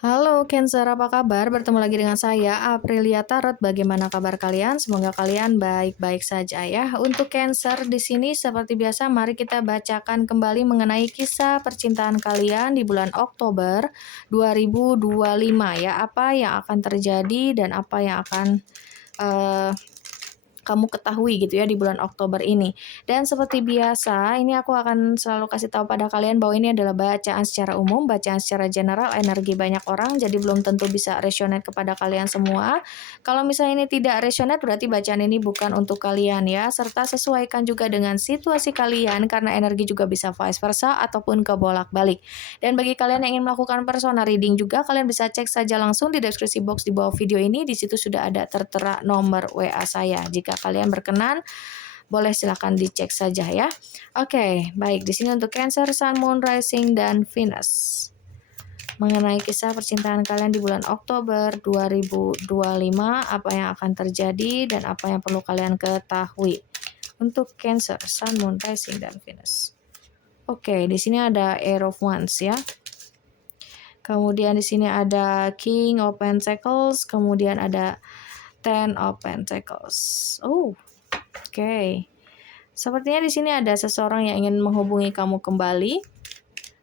Halo Cancer, apa kabar? Bertemu lagi dengan saya, Aprilia Tarot. Bagaimana kabar kalian? Semoga kalian baik-baik saja ya. Untuk Cancer di sini seperti biasa, mari kita bacakan kembali mengenai kisah percintaan kalian di bulan Oktober 2025 ya. Apa yang akan terjadi dan apa yang akan eh, kamu ketahui gitu ya di bulan Oktober ini. Dan seperti biasa, ini aku akan selalu kasih tahu pada kalian bahwa ini adalah bacaan secara umum, bacaan secara general, energi banyak orang, jadi belum tentu bisa resonate kepada kalian semua. Kalau misalnya ini tidak resonate, berarti bacaan ini bukan untuk kalian ya, serta sesuaikan juga dengan situasi kalian, karena energi juga bisa vice versa ataupun kebolak-balik. Dan bagi kalian yang ingin melakukan personal reading juga, kalian bisa cek saja langsung di deskripsi box di bawah video ini. Di situ sudah ada tertera nomor WA saya. Jika kalian berkenan, boleh silahkan dicek saja ya. Oke, baik. Di sini untuk Cancer, Sun, Moon, Rising, dan Venus. Mengenai kisah percintaan kalian di bulan Oktober 2025, apa yang akan terjadi dan apa yang perlu kalian ketahui. Untuk Cancer, Sun, Moon, Rising, dan Venus. Oke, di sini ada Air of Wands ya. Kemudian di sini ada King of Pentacles, kemudian ada Ten of Pentacles. Oh, oke. Sepertinya di sini ada seseorang yang ingin menghubungi kamu kembali.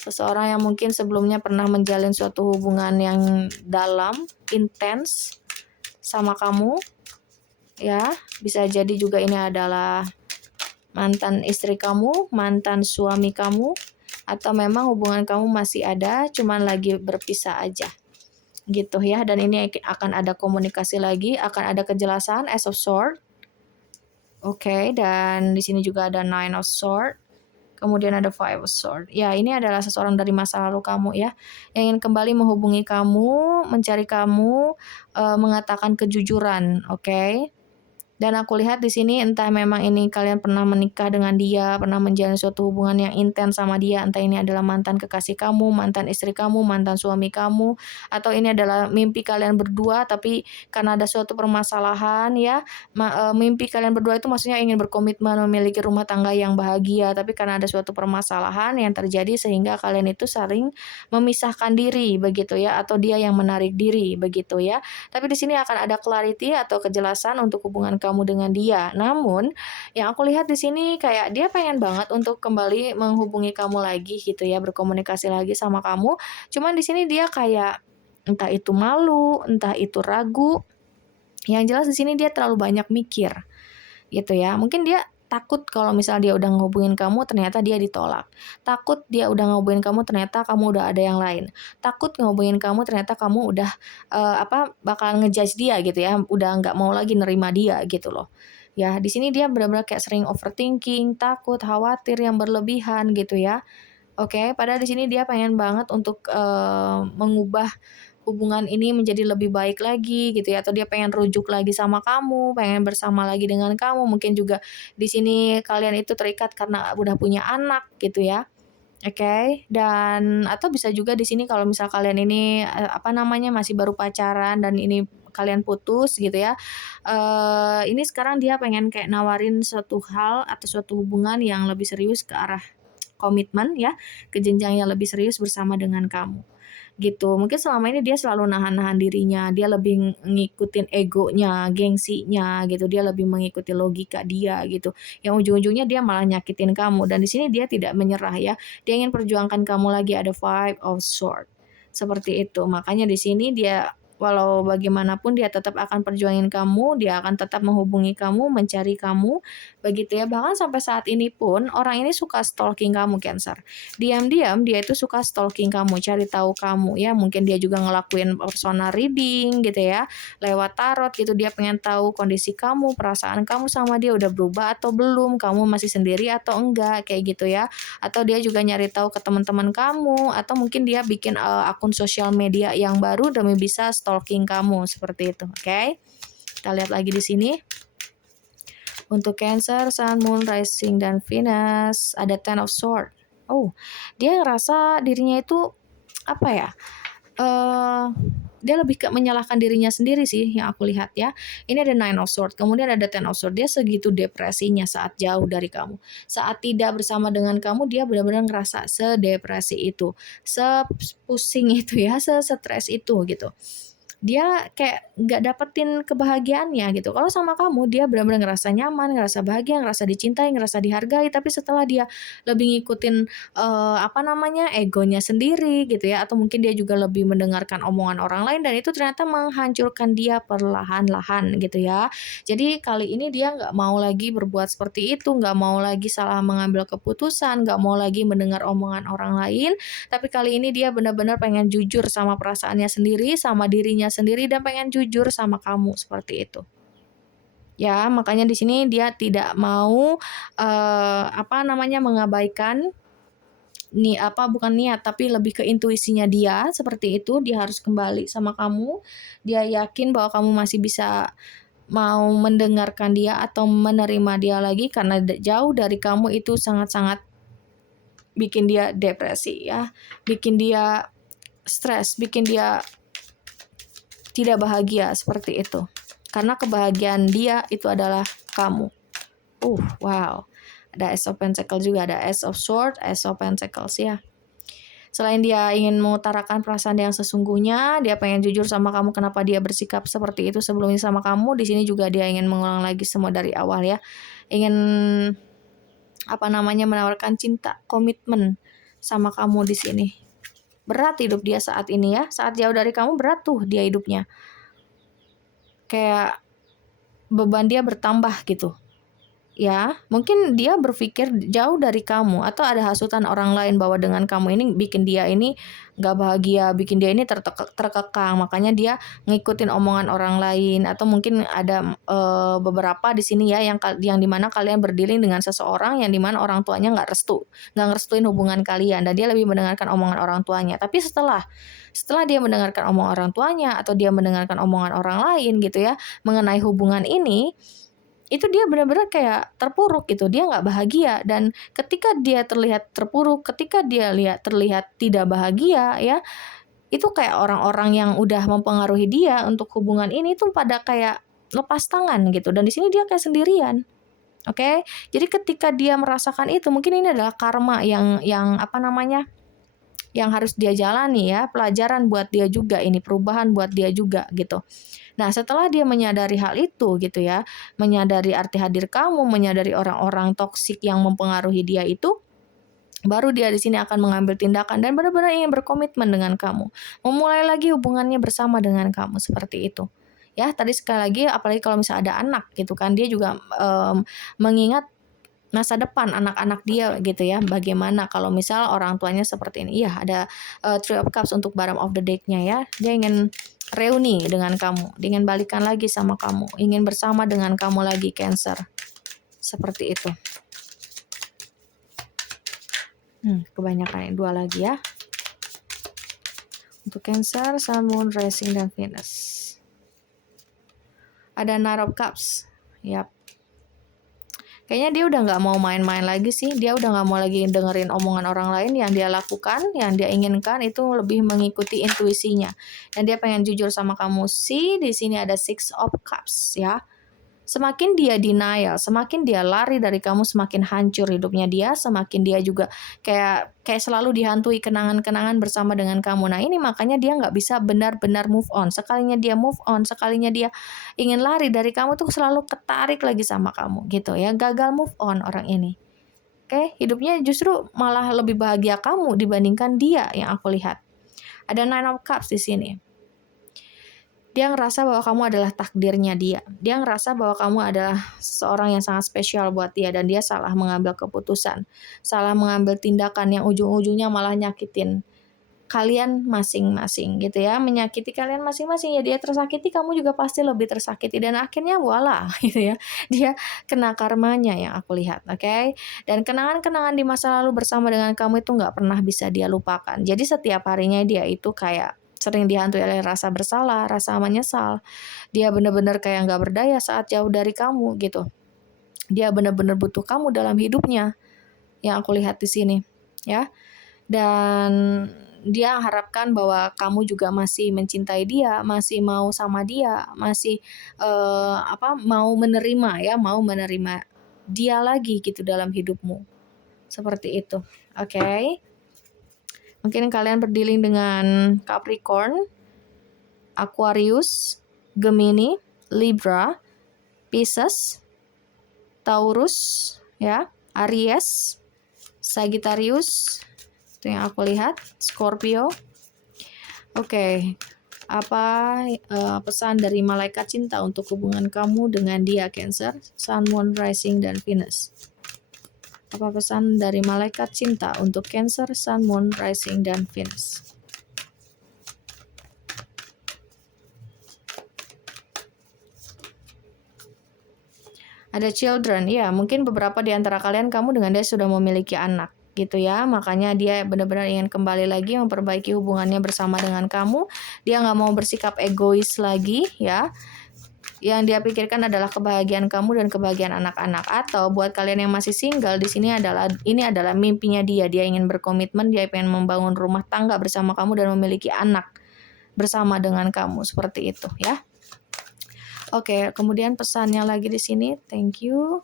Seseorang yang mungkin sebelumnya pernah menjalin suatu hubungan yang dalam, intens sama kamu. Ya, bisa jadi juga ini adalah mantan istri kamu, mantan suami kamu, atau memang hubungan kamu masih ada, cuman lagi berpisah aja. Gitu ya, dan ini akan ada komunikasi lagi, akan ada kejelasan. Ace of Sword. Oke, dan di sini juga ada Nine of Sword. Kemudian ada Five of Sword. Ya, ini adalah seseorang dari masa lalu kamu ya, yang ingin kembali menghubungi kamu, mencari kamu, mengatakan kejujuran, oke? Dan aku lihat di sini entah memang ini kalian pernah menikah dengan dia, pernah menjalin suatu hubungan yang intens sama dia, entah ini adalah mantan kekasih kamu, mantan istri kamu, mantan suami kamu, atau ini adalah mimpi kalian berdua tapi karena ada suatu permasalahan ya, mimpi kalian berdua itu maksudnya ingin berkomitmen memiliki rumah tangga yang bahagia, tapi karena ada suatu permasalahan yang terjadi sehingga kalian itu saling memisahkan diri begitu ya, atau dia yang menarik diri begitu ya. Tapi di sini akan ada clarity atau kejelasan untuk hubungan kamu dengan dia. Namun, yang aku lihat di sini kayak dia pengen banget untuk kembali menghubungi kamu lagi gitu ya, berkomunikasi lagi sama kamu. Cuman di sini dia kayak entah itu malu, entah itu ragu. Yang jelas di sini dia terlalu banyak mikir gitu ya. Mungkin dia takut kalau misalnya dia udah ngehubungin kamu ternyata dia ditolak. Takut dia udah ngehubungin kamu ternyata kamu udah ada yang lain. Takut ngehubungin kamu ternyata kamu udah bakalan ngejudge dia gitu ya. Udah nggak mau lagi nerima dia gitu loh. Ya, di sini dia benar-benar kayak sering overthinking, takut, khawatir yang berlebihan gitu ya. Oke, padahal di sini dia pengen banget untuk mengubah hubungan ini menjadi lebih baik lagi gitu ya, atau dia pengen rujuk lagi sama kamu, pengen bersama lagi dengan kamu. Mungkin juga di sini kalian itu terikat karena udah punya anak gitu ya. Oke, dan atau bisa juga di sini kalau misal kalian ini masih baru pacaran dan ini kalian putus gitu ya. Ini sekarang dia pengen kayak nawarin suatu hal atau suatu hubungan yang lebih serius ke arah komitmen ya, ke jenjang yang lebih serius bersama dengan kamu gitu. Mungkin selama ini dia selalu nahan-nahan dirinya, dia lebih ngikutin egonya, gengsinya gitu, dia lebih mengikuti logika dia gitu. Yang ujung-ujungnya dia malah nyakitin kamu, dan di sini dia tidak menyerah ya. Dia ingin perjuangkan kamu lagi, ada Five of Sword. Seperti itu. Makanya di sini dia walau bagaimanapun dia tetap akan perjuangin kamu, dia akan tetap menghubungi kamu, mencari kamu, begitu ya. Bahkan sampai saat ini pun orang ini suka stalking kamu, Cancer. Diam-diam dia itu suka stalking kamu, cari tahu kamu ya. Mungkin dia juga ngelakuin personal reading gitu ya, lewat tarot gitu. Dia pengen tahu kondisi kamu, perasaan kamu sama dia udah berubah atau belum, kamu masih sendiri atau enggak, kayak gitu ya. Atau dia juga nyari tahu ke teman-teman kamu, atau mungkin dia bikin akun sosial media yang baru demi bisa stalking kamu seperti itu. Oke. Kita lihat lagi di sini. Untuk Cancer, Sun, Moon, Rising, dan Venus ada Ten of Sword. Oh, dia ngerasa dirinya itu apa ya? dia lebih ke menyalahkan dirinya sendiri sih yang aku lihat ya. Ini ada Nine of Swords, kemudian ada Ten of Swords. Dia segitu depresinya saat jauh dari kamu. Saat tidak bersama dengan kamu, dia benar-benar ngerasa sedepresi itu, sepusing itu ya, sesetres itu gitu. Dia kayak nggak dapetin kebahagiaannya gitu. Kalau sama kamu dia benar-benar ngerasa nyaman, ngerasa bahagia, ngerasa dicintai, ngerasa dihargai. Tapi setelah dia lebih ngikutin egonya sendiri gitu ya, atau mungkin dia juga lebih mendengarkan omongan orang lain dan itu ternyata menghancurkan dia perlahan-lahan gitu ya. Jadi kali ini dia nggak mau lagi berbuat seperti itu, nggak mau lagi salah mengambil keputusan, nggak mau lagi mendengar omongan orang lain. Tapi kali ini dia benar-benar pengen jujur sama perasaannya sendiri, sama dirinya sendiri dan pengen jujur sama kamu seperti itu. Ya, makanya di sini dia tidak mau mengabaikan bukan niat tapi lebih ke intuisinya dia seperti itu. Dia harus kembali sama kamu. Dia yakin bahwa kamu masih bisa mau mendengarkan dia atau menerima dia lagi karena jauh dari kamu itu sangat-sangat bikin dia depresi ya, bikin dia stres, bikin dia tidak bahagia seperti itu. Karena kebahagiaan dia itu adalah kamu. Wow. Ada Ace of Pentacles juga, ada Ace of Swords, Ace of Pentacles ya. Selain dia ingin mengutarakan perasaan dia yang sesungguhnya, dia pengen jujur sama kamu kenapa dia bersikap seperti itu sebelumnya sama kamu. Di sini juga dia ingin mengulang lagi semua dari awal ya. Ingin menawarkan cinta, komitmen sama kamu di sini. Berat hidup dia saat ini ya. Saat jauh dari kamu berat tuh dia hidupnya. Kayak beban dia bertambah gitu. Ya, mungkin dia berpikir jauh dari kamu atau ada hasutan orang lain bahwa dengan kamu ini bikin dia ini gak bahagia, bikin dia ini terkekang, makanya dia ngikutin omongan orang lain atau mungkin ada beberapa di sini ya yang dimana kalian berdealing dengan seseorang yang dimana orang tuanya nggak ngerestuin hubungan kalian dan dia lebih mendengarkan omongan orang tuanya. Tapi setelah dia mendengarkan omongan orang tuanya atau dia mendengarkan omongan orang lain gitu ya mengenai hubungan ini, itu dia benar-benar kayak terpuruk gitu, dia nggak bahagia. Dan ketika dia terlihat terpuruk, ketika dia terlihat tidak bahagia ya, itu kayak orang-orang yang udah mempengaruhi dia untuk hubungan ini tuh pada kayak lepas tangan gitu. Dan di sini dia kayak sendirian. Oke. Jadi ketika dia merasakan itu, mungkin ini adalah karma yang yang harus dia jalani ya, pelajaran buat dia juga ini, perubahan buat dia juga gitu. Nah, setelah dia menyadari hal itu gitu ya, menyadari arti hadir kamu, menyadari orang-orang toksik yang mempengaruhi dia itu, baru dia di sini akan mengambil tindakan dan benar-benar ingin berkomitmen dengan kamu. Memulai lagi hubungannya bersama dengan kamu seperti itu. Ya, tadi sekali lagi apalagi kalau misalnya ada anak gitu kan, dia juga mengingat masa depan anak-anak dia gitu ya. Bagaimana kalau misal orang tuanya seperti ini. Iya, ada Three of Cups untuk bottom of the deck-nya ya. Dia ingin reuni dengan kamu, ingin balikan lagi sama kamu, ingin bersama dengan kamu lagi, Cancer. Seperti itu. Kebanyakan dua lagi ya. Untuk Cancer, Sun, Moon, Rising, dan Venus. Ada Knight of Cups. Yap. Kayaknya dia udah nggak mau main-main lagi sih. Dia udah nggak mau lagi dengerin omongan orang lain. Yang dia lakukan, yang dia inginkan itu lebih mengikuti intuisinya. Dan dia pengen jujur sama kamu sih. Di sini ada Six of Cups ya. Semakin dia denial, semakin dia lari dari kamu, semakin hancur hidupnya dia, semakin dia juga kayak selalu dihantui kenangan-kenangan bersama dengan kamu. Nah ini makanya dia nggak bisa benar-benar move on. Sekalinya dia move on, sekalinya dia ingin lari dari kamu tuh selalu ketarik lagi sama kamu gitu ya. Gagal move on orang ini. Oke, hidupnya justru malah lebih bahagia kamu dibandingkan dia yang aku lihat. Ada Nine of Cups di sini. Dia ngerasa bahwa kamu adalah takdirnya dia. Dia ngerasa bahwa kamu adalah seseorang yang sangat spesial buat dia dan dia salah mengambil keputusan. Salah mengambil tindakan yang ujung-ujungnya malah nyakitin kalian masing-masing gitu ya. Menyakiti kalian masing-masing ya, dia tersakiti, kamu juga pasti lebih tersakiti dan akhirnya voila gitu ya. Dia kena karmanya yang aku lihat, oke? Dan kenangan-kenangan di masa lalu bersama dengan kamu itu nggak pernah bisa dia lupakan. Jadi setiap harinya dia itu kayak sering dihantui oleh rasa bersalah, rasa menyesal. Dia benar-benar kayak nggak berdaya saat jauh dari kamu gitu. Dia benar-benar butuh kamu dalam hidupnya yang aku lihat di sini, ya. Dan dia harapkan bahwa kamu juga masih mencintai dia, masih mau sama dia, masih, mau menerima ya, mau menerima dia lagi gitu dalam hidupmu, seperti itu, oke? Mungkin kalian berdealing dengan Capricorn, Aquarius, Gemini, Libra, Pisces, Taurus, ya, Aries, Sagittarius, itu yang aku lihat, Scorpio. Oke, apa pesan dari malaikat cinta untuk hubungan kamu dengan dia, Cancer, Sun, Moon, Rising, dan Venus? Apa pesan dari malaikat cinta untuk Cancer, Sun, Moon, Rising, dan Venus? Ada children, ya mungkin beberapa di antara kalian kamu dengan dia sudah memiliki anak gitu ya, makanya dia benar-benar ingin kembali lagi memperbaiki hubungannya bersama dengan kamu. Dia nggak mau bersikap egois lagi ya. Yang dia pikirkan adalah kebahagiaan kamu dan kebahagiaan anak-anak. Atau buat kalian yang masih single, di sini ini adalah mimpinya dia. Dia ingin berkomitmen, dia ingin membangun rumah tangga bersama kamu dan memiliki anak bersama dengan kamu, seperti itu ya. Oke, kemudian pesannya lagi di sini, thank you.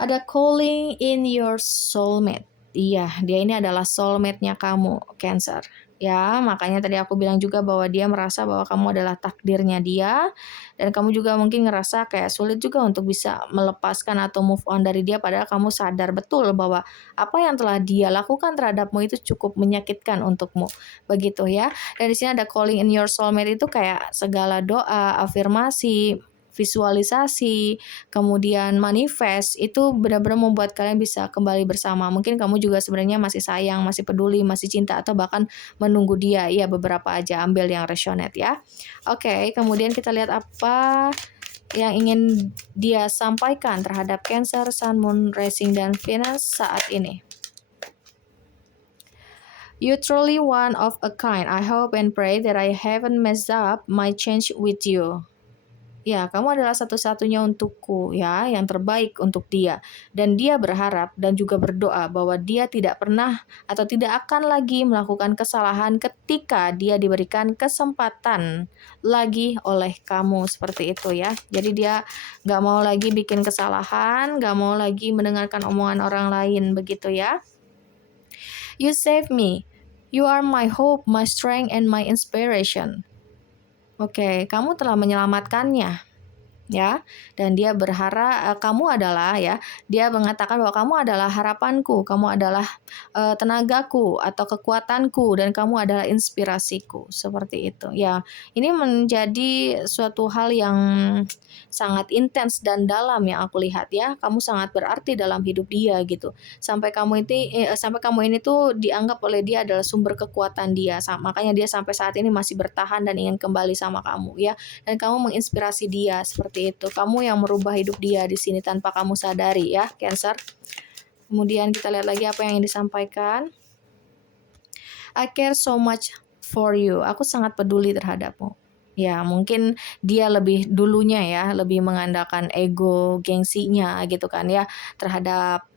Ada calling in your soulmate. Iya, dia ini adalah soulmate-nya kamu, Cancer. Ya, makanya tadi aku bilang juga bahwa dia merasa bahwa kamu adalah takdirnya dia. Dan kamu juga mungkin ngerasa kayak sulit juga untuk bisa melepaskan atau move on dari dia. Padahal kamu sadar betul bahwa apa yang telah dia lakukan terhadapmu itu cukup menyakitkan untukmu. Begitu ya. Dan di sini ada calling in your soulmate itu kayak segala doa, afirmasi, visualisasi, kemudian manifest, itu benar-benar membuat kalian bisa kembali bersama. Mungkin kamu juga sebenarnya masih sayang, masih peduli, masih cinta, atau bahkan menunggu dia. Ya, beberapa aja, ambil yang resonate ya. Oke, kemudian kita lihat apa yang ingin dia sampaikan terhadap Cancer, Sun, Moon, Rising, dan Venus saat ini. You truly one of a kind. I hope and pray that I haven't messed up my change with you. Ya, kamu adalah satu-satunya untukku ya, yang terbaik untuk dia. Dan dia berharap dan juga berdoa bahwa dia tidak pernah atau tidak akan lagi melakukan kesalahan ketika dia diberikan kesempatan lagi oleh kamu, seperti itu ya. Jadi dia gak mau lagi bikin kesalahan, gak mau lagi mendengarkan omongan orang lain, begitu ya. You save me. You are my hope, my strength, and my inspiration. Oke, kamu telah menyelamatkannya, ya. Dan dia berharap kamu adalah ya, dia mengatakan bahwa kamu adalah harapanku, kamu adalah tenagaku atau kekuatanku, dan kamu adalah inspirasiku, seperti itu. Ya, ini menjadi suatu hal yang sangat intens dan dalam yang aku lihat ya. Kamu sangat berarti dalam hidup dia gitu. Sampai kamu ini tuh dianggap oleh dia adalah sumber kekuatan dia. Makanya dia sampai saat ini masih bertahan dan ingin kembali sama kamu ya. Dan kamu menginspirasi dia seperti itu. Kamu yang merubah hidup dia di sini tanpa kamu sadari ya, Cancer. Kemudian kita lihat lagi apa yang disampaikan. I care so much for you. Aku sangat peduli terhadapmu. Ya, mungkin dia lebih dulunya ya, lebih mengandalkan ego, gengsinya gitu kan ya, terhadap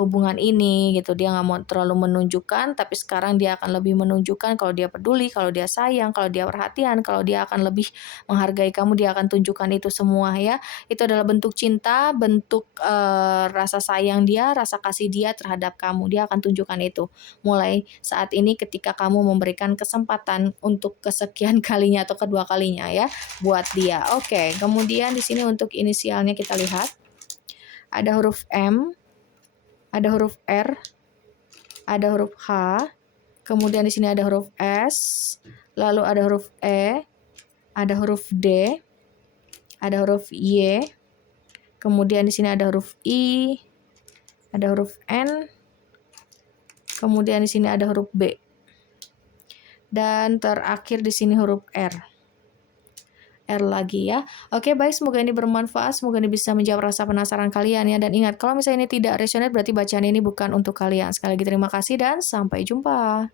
hubungan ini gitu. Dia nggak mau terlalu menunjukkan, tapi sekarang dia akan lebih menunjukkan kalau dia peduli, kalau dia sayang, kalau dia perhatian, kalau dia akan lebih menghargai kamu, dia akan tunjukkan itu semua ya. Itu adalah bentuk cinta, bentuk rasa sayang dia, rasa kasih dia terhadap kamu. Dia akan tunjukkan itu mulai saat ini ketika kamu memberikan kesempatan untuk kesekian kalinya atau kedua kalinya ya buat dia. Oke, kemudian di sini untuk inisialnya kita lihat. Ada huruf M, ada huruf R, ada huruf H, kemudian di sini ada huruf S, lalu ada huruf E, ada huruf D, ada huruf Y, kemudian di sini ada huruf I, ada huruf N, kemudian di sini ada huruf B, dan terakhir di sini huruf R. R lagi ya. Oke, baik, semoga ini bermanfaat, semoga ini bisa menjawab rasa penasaran kalian ya. Dan ingat, kalau misalnya ini tidak resonate berarti bacaan ini bukan untuk kalian. Sekali lagi terima kasih dan sampai jumpa.